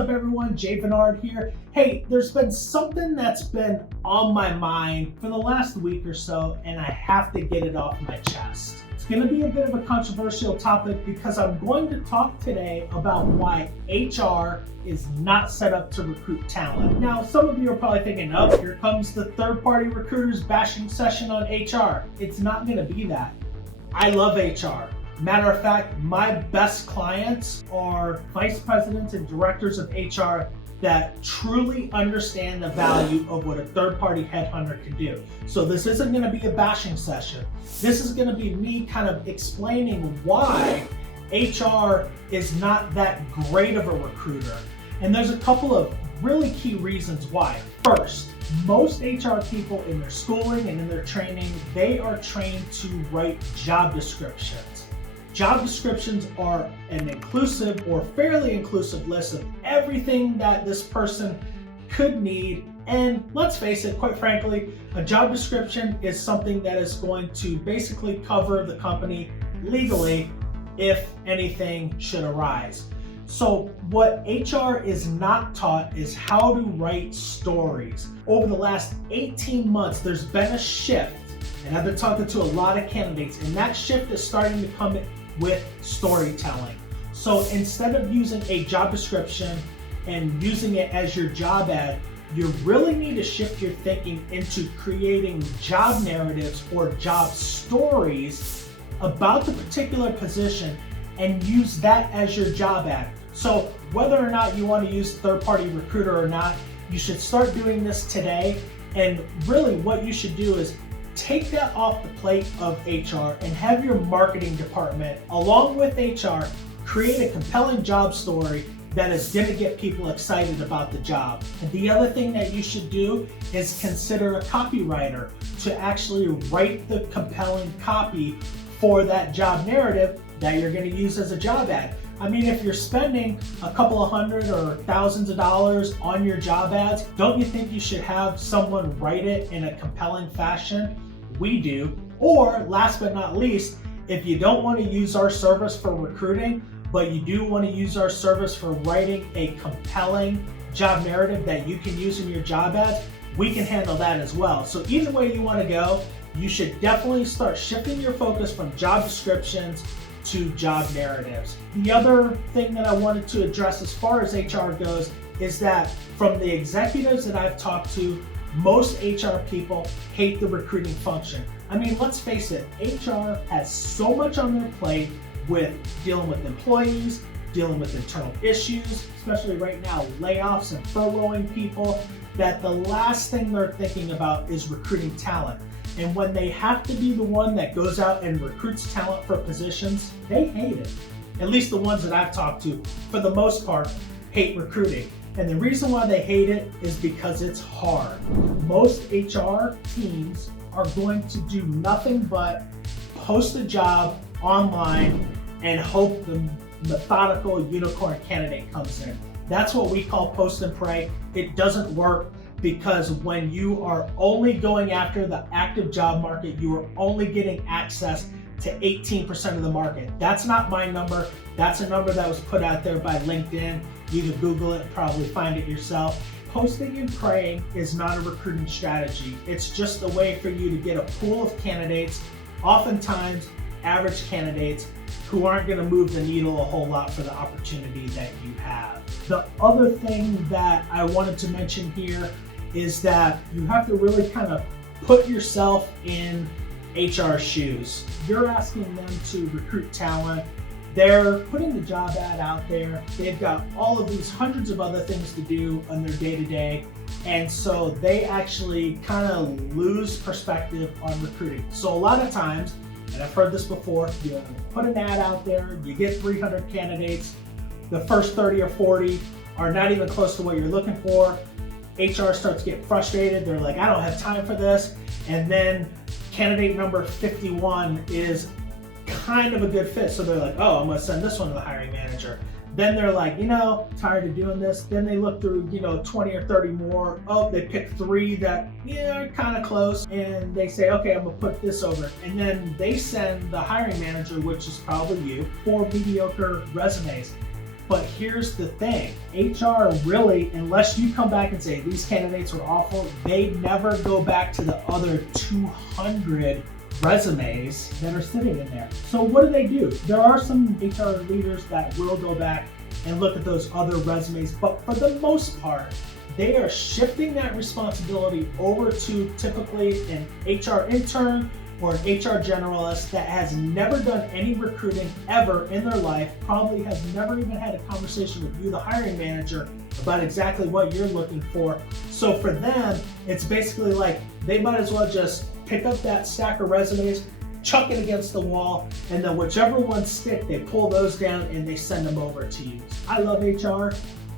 up, everyone? Jay Bernard here. Hey, there's been something that's been on my mind for the last week or so, and I have to get it off my chest. It's going to be a bit of a controversial topic because I'm going to talk today about why HR is not set up to recruit talent. Now, some of you are probably thinking, oh, here comes the third-party recruiters bashing session on HR. It's not going to be that. I love HR. Matter of fact, my best clients are vice presidents and directors of HR that truly understand the value of what a third-party headhunter can do. So this isn't going to be a bashing session. This is going to be me kind of explaining why HR is not that great of a recruiter. And there's a couple of really key reasons why. First, most HR people in their schooling and in their training, they are trained to write job descriptions. Job descriptions are an inclusive or fairly inclusive list of everything that this person could need. And let's face it, quite frankly, a job description is something that is going to basically cover the company legally if anything should arise. So what HR is not taught is how to write stories. Over the last 18 months, there's been a shift, and I've been talking to a lot of candidates, and that shift is starting to come with storytelling. So instead of using a job description and using it as your job ad, you really need to shift your thinking into creating job narratives or job stories about the particular position and use that as your job ad. So whether or not you want to use third-party recruiter or not, you should start doing this today. And really what you should do is take that off the plate of HR and have your marketing department, along with HR, create a compelling job story that is going to get people excited about the job. And the other thing that you should do is consider a copywriter to actually write the compelling copy for that job narrative that you're going to use as a job ad. I mean, if you're spending a couple of hundred or thousands of dollars on your job ads, don't you think you should have someone write it in a compelling fashion? We do. Or last but not least, if you don't want to use our service for recruiting, but you do want to use our service for writing a compelling job narrative that you can use in your job ads, we can handle that as well. So either way you want to go, you should definitely start shifting your focus from job descriptions to job narratives. The other thing that I wanted to address as far as HR goes is that from the executives that I've talked to, most HR people hate the recruiting function. I mean, let's face it, HR has so much on their plate with dealing with employees, dealing with internal issues, especially right now, layoffs and furloughing people, that the last thing they're thinking about is recruiting talent. And when they have to be the one that goes out and recruits talent for positions, they hate it. At least the ones that I've talked to, for the most part, hate recruiting. And the reason why they hate it is because it's hard. Most HR teams are going to do nothing but post a job online and hope the methodical unicorn candidate comes in. That's what we call post and pray. It doesn't work. Because when you are only going after the active job market, you are only getting access to 18% of the market. That's not my number. That's a number that was put out there by LinkedIn. You can Google it, probably find it yourself. Posting and praying is not a recruiting strategy. It's just a way for you to get a pool of candidates, oftentimes average candidates, who aren't going to move the needle a whole lot for the opportunity that you have. The other thing that I wanted to mention here is that you have to really kind of put yourself in HR shoes. You're asking them to recruit talent. They're putting the job ad out there. They've got all of these hundreds of other things to do on their day-to-day. And so they actually kind of lose perspective on recruiting. So a lot of times, and I've heard this before, you put an ad out there, you get 300 candidates, the first 30 or 40 are not even close to what you're looking for. HR starts to get frustrated. They're like, I don't have time for this. And then candidate number 51 is kind of a good fit. So they're like, oh, I'm gonna send this one to the hiring manager. Then they're like, tired of doing this. Then they look through, 20 or 30 more. Oh, they pick 3 that, are kind of close. And they say, okay, I'm gonna put this over. And then they send the hiring manager, which is probably you, 4 mediocre resumes. But here's the thing, HR really, unless you come back and say these candidates were awful, they never go back to the other 200 resumes that are sitting in there. So what do? There are some HR leaders that will go back and look at those other resumes, but for the most part, they are shifting that responsibility over to typically an HR intern or an HR generalist that has never done any recruiting ever in their life, probably has never even had a conversation with you, the hiring manager, about exactly what you're looking for. So for them, it's basically like they might as well just pick up that stack of resumes, chuck it against the wall, and then whichever ones stick, they pull those down and they send them over to you. I love HR.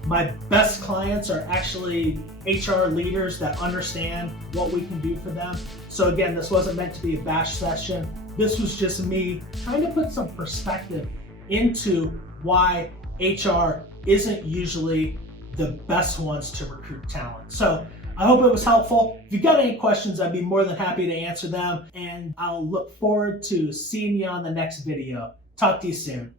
My best clients are actually HR leaders that understand what we can do for them. So again, this wasn't meant to be a bash session. This was just me trying to put some perspective into why HR isn't usually the best ones to recruit talent. So I hope it was helpful. If you've got any questions, I'd be more than happy to answer them. And I'll look forward to seeing you on the next video. Talk to you soon.